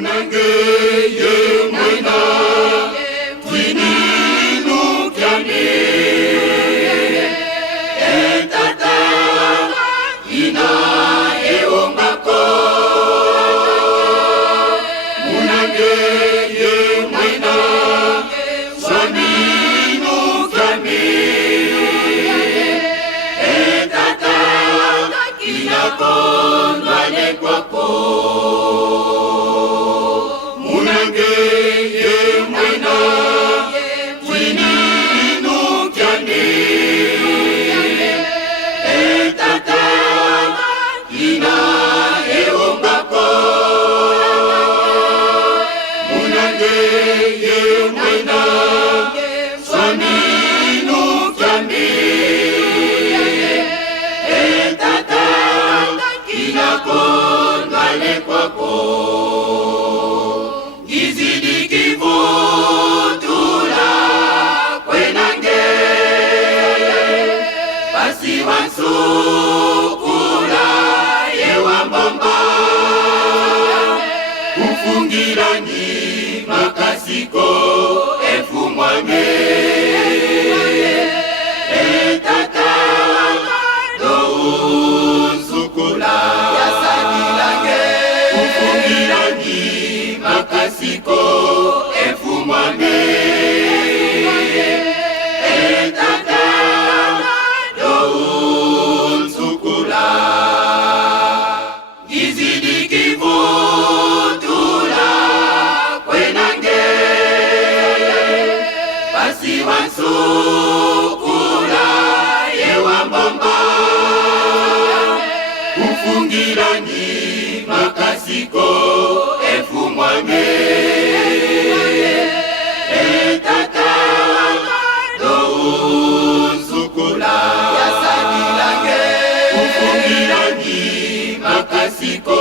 Munangeye mwena twini nukyane etata ina eombako Munangeye mwena swami nukyane etata ina kondwale kwako Munangeye mwena twini nukyane etata ina eombako Munangeye mwena swami nukyane etata ina kondwale kwako Sukula yewambamba Ufungirani makasiko efumwane etata do sukula yasadilange Ufungirani makasiko efumwane Sukula yewambamba Ufungirani makasiko efumwane etata do sukula yasadilange Ufungirani makasiko